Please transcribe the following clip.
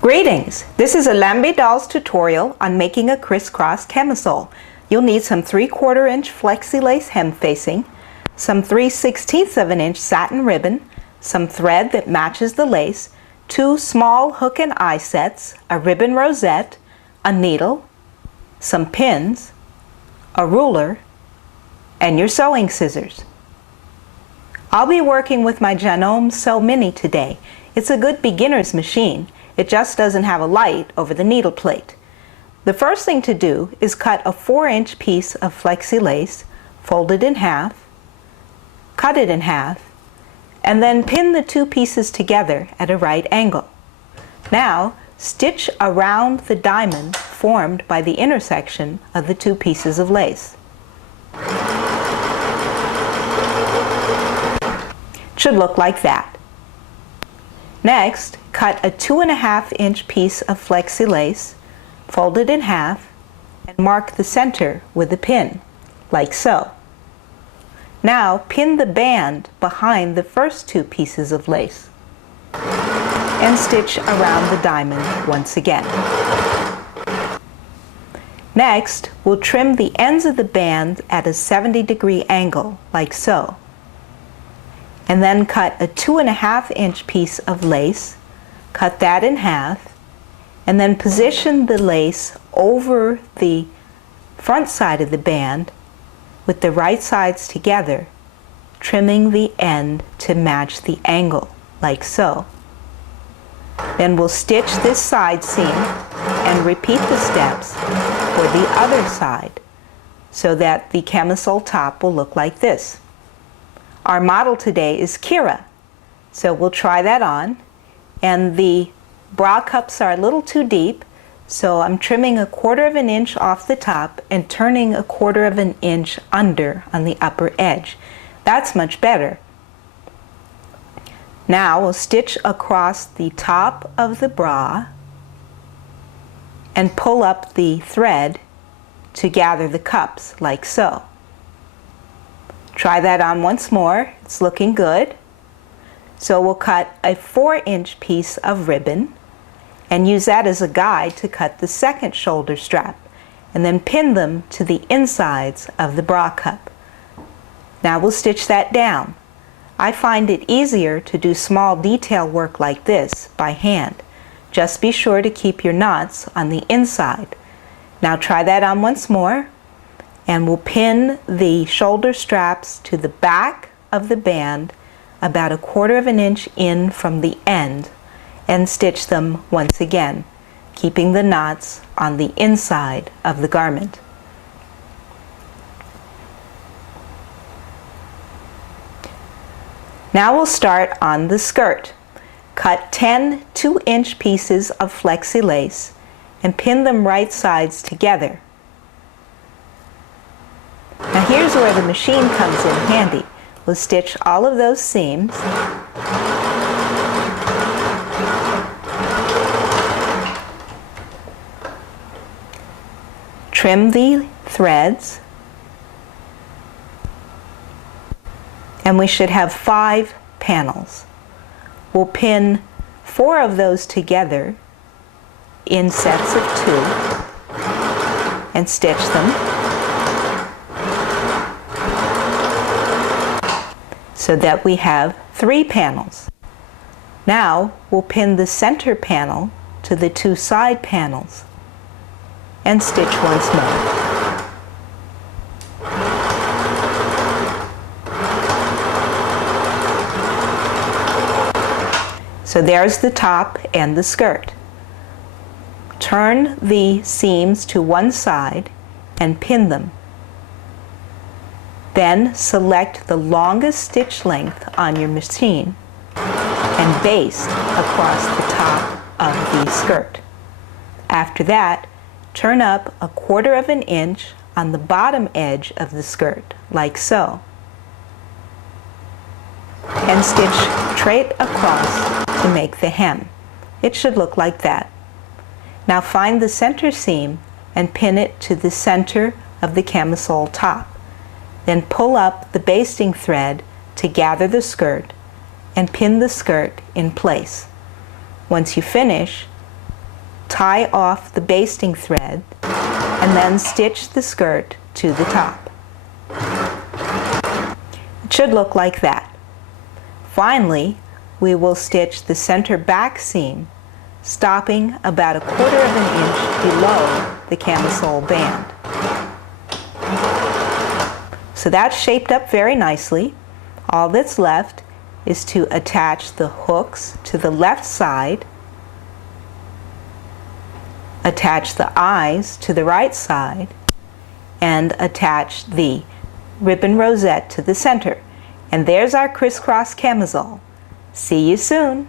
Greetings! This is a Lambe Dolls tutorial on making a crisscross camisole. You'll need some 3/4 inch flexi lace hem facing, some 3/16 of an inch satin ribbon, some thread that matches the lace, 2 small hook and eye sets, a ribbon rosette, a needle, some pins, a ruler, and your sewing scissors. I'll be working with my Janome Sew Mini today. It's a good beginner's machine. It just doesn't have a light over the needle plate. The first thing to do is cut a 4-inch piece of flexi lace, fold it in half, cut it in half, and then pin the 2 pieces together at a right angle. Now, stitch around the diamond formed by the intersection of the 2 pieces of lace. It should look like that. Next, cut a 2.5 inch piece of flexi lace, fold it in half, and mark the center with a pin, like so. Now, pin the band behind the first 2 pieces of lace, and stitch around the diamond once again. Next, we'll trim the ends of the band at a 70-degree angle, like so. And then cut a 2.5 inch piece of lace, cut that in half, and then position the lace over the front side of the band with the right sides together, trimming the end to match the angle, like so. Then we'll stitch this side seam and repeat the steps for the other side so that the camisole top will look like this. Our model today is Kira, so we'll try that on. And the bra cups are a little too deep, so I'm trimming a 1/4 of an inch off the top and turning a 1/4 of an inch under on the upper edge. That's much better. Now we'll stitch across the top of the bra and pull up the thread to gather the cups, like so. Try that on once more. It's looking good. So we'll cut a 4-inch piece of ribbon and use that as a guide to cut the second shoulder strap, and then pin them to the insides of the bra cup. Now we'll stitch that down. I find it easier to do small detail work like this by hand. Just be sure to keep your knots on the inside. Now try that on once more. And we'll pin the shoulder straps to the back of the band about a 1/4 of an inch in from the end and stitch them once again, keeping the knots on the inside of the garment. Now we'll start on the skirt. Cut 10 2-inch pieces of flexi lace and pin them right sides together. Now here's where the machine comes in handy. We'll stitch all of those seams. Trim the threads. And we should have 5 panels. We'll pin 4 of those together in sets of 2 and stitch them. So that we have 3 panels. Now we'll pin the center panel to the 2 side panels and stitch once more. So there's the top and the skirt. Turn the seams to one side and pin them. Then select the longest stitch length on your machine and baste across the top of the skirt. After that, turn up a 1/4 of an inch on the bottom edge of the skirt, like so, and stitch straight across to make the hem. It should look like that. Now find the center seam and pin it to the center of the camisole top. Then pull up the basting thread to gather the skirt and pin the skirt in place. Once you finish, tie off the basting thread, and then stitch the skirt to the top. It should look like that. Finally, we will stitch the center back seam, stopping about 1/4 of an inch below the camisole band. So that's shaped up very nicely. All that's left is to attach the hooks to the left side, attach the eyes to the right side, and attach the ribbon rosette to the center. And there's our crisscross camisole. See you soon!